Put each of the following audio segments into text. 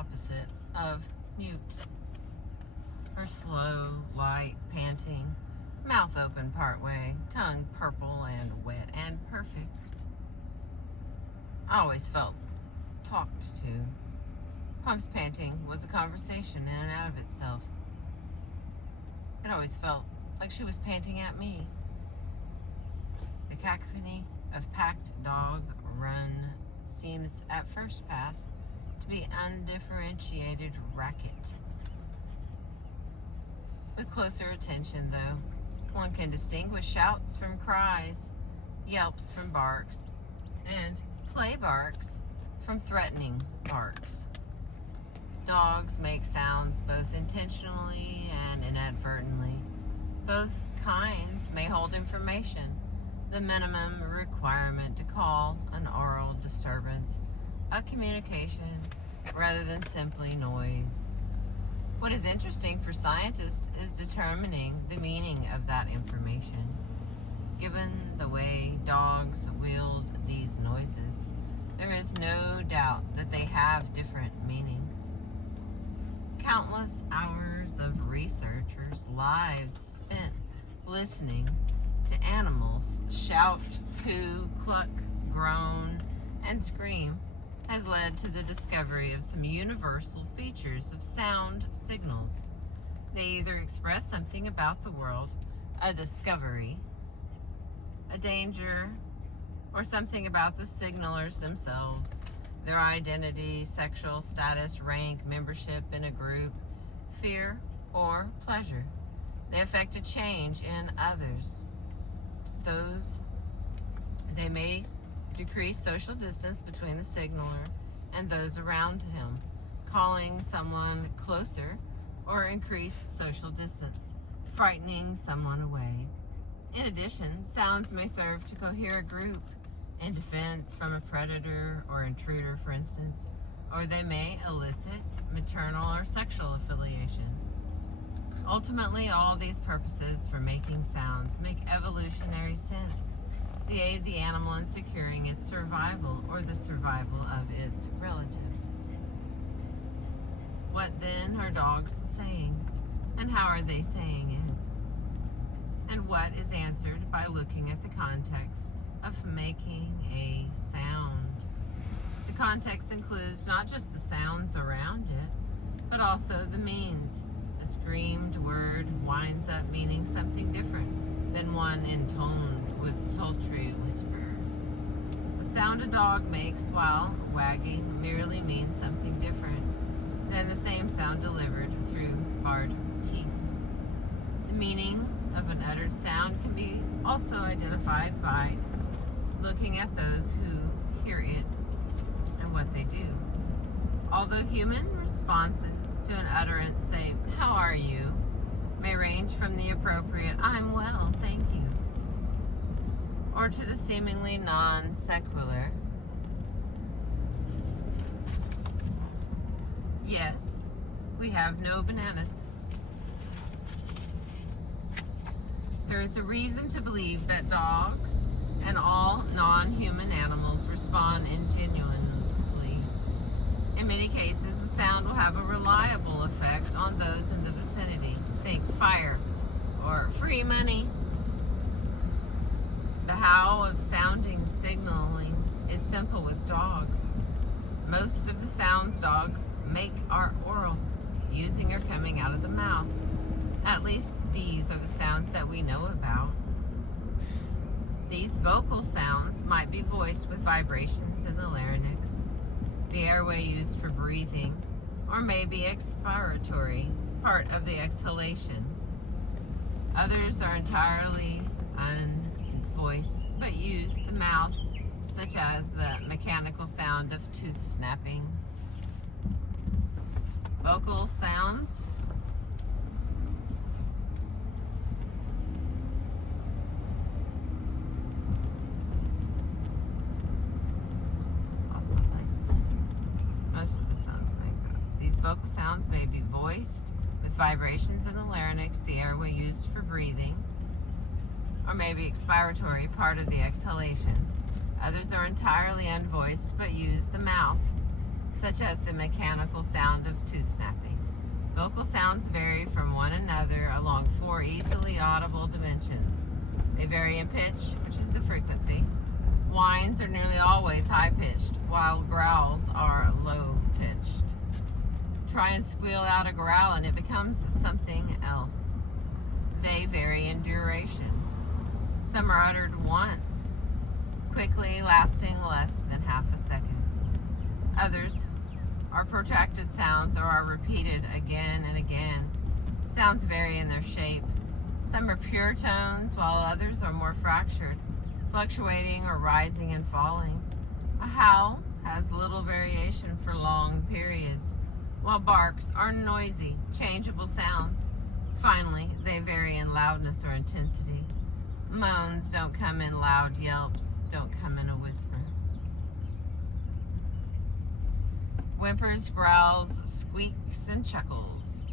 opposite of mute. Her slow, light panting, mouth open partway, tongue purple and wet and perfect. I always felt talked to. Pump's panting was a conversation in and out of itself. It always felt like she was panting at me. The cacophony of packed dog run seems at first pass to be undifferentiated racket. With closer attention, though, one can distinguish shouts from cries, yelps from barks, and play barks from threatening barks. Dogs make sounds both intentionally and inadvertently. Both kinds may hold information, the minimum requirement to call an oral disturbance a communication rather than simply noise. What is interesting for scientists is determining the meaning of that information. Given the way dogs wield these noises, there is no doubt that they have different meanings. Countless hours of researchers' lives spent listening to animals shout, coo, cluck, groan, and scream has led to the discovery of some universal features of sound signals. They either express something about the world, a discovery, a danger, or something about the signalers themselves, their identity, sexual status, rank, membership in a group, fear, or pleasure. They affect a change in others. They may decrease social distance between the signaler and those around him, calling someone closer, or increase social distance, frightening someone away. In addition, sounds may serve to cohere a group in defense from a predator or intruder, for instance, or they may elicit maternal or sexual affiliation. Ultimately, all these purposes for making sounds make evolutionary sense. They aid the animal in securing its survival or the survival of its relatives. What then are dogs saying? And how are they saying it? And what is answered by looking at the context of making a sound? The context includes not just the sounds around it, but also the means. A screamed word winds up meaning something different than one intoned with sultry whisper. The sound a dog makes while wagging merely means something different than the same sound delivered through bared teeth. The meaning of an uttered sound can be also identified by looking at those who hear it and what they do. Although human responses to an utterance, say, "How are you?" may range from the appropriate, "I'm well, thank you," or to the seemingly non-sequitur, "Yes, we have no bananas." There is a reason to believe that dogs and all non-human animals respond ingenuously. In many cases, the sound will have a reliable effect on those in the vicinity. Think fire or free money. The how of sounding signaling is simple with dogs. Most of the sounds dogs make are oral, using or coming out of the mouth. At least these are the sounds that we know about. These vocal sounds might be voiced with vibrations in the larynx, the airway used for breathing, or maybe expiratory, part of the exhalation. Others are entirely unvoiced, but use the mouth, such as the mechanical sound of tooth snapping. Vocal sounds most of the sounds these vocal sounds may be voiced with vibrations in the larynx, the airway used for breathing, or maybe expiratory, part of the exhalation. Others are entirely unvoiced but use the mouth, such as the mechanical sound of tooth snapping. Vocal sounds vary from one another along 4 easily audible dimensions. They vary in pitch, which is the frequency. Whines are nearly always high-pitched, while growls are low-pitched. Try and squeal out a growl and it becomes something else. They vary in duration. Some are uttered once, quickly, lasting less than half a second. Others are protracted sounds or are repeated again and again. Sounds vary in their shape. Some are pure tones, while others are more fractured, fluctuating or rising and falling. A howl has little variation for long periods, while barks are noisy, changeable sounds. Finally, they vary in loudness or intensity. Moans don't come in loud, yelps don't come in a whisper. Whimpers, growls, squeaks, and chuckles.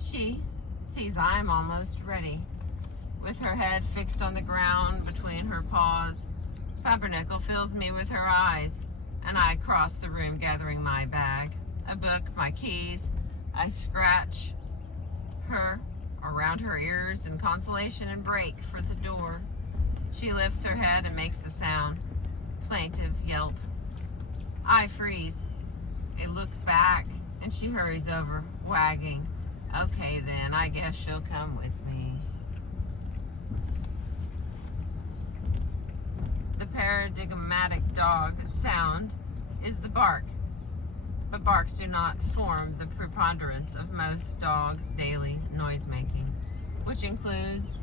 She sees I'm almost ready. With her head fixed on the ground between her paws, Pumpernickel fills me with her eyes, and I cross the room gathering my bag, a book, my keys. I scratch her around her ears in consolation and break for the door. She lifts her head and makes a sound, plaintive yelp. I freeze. I look back, and she hurries over, wagging. Okay then, I guess she'll come with me. The paradigmatic dog sound is the bark, but barks do not form the preponderance of most dogs' daily noise making, which includes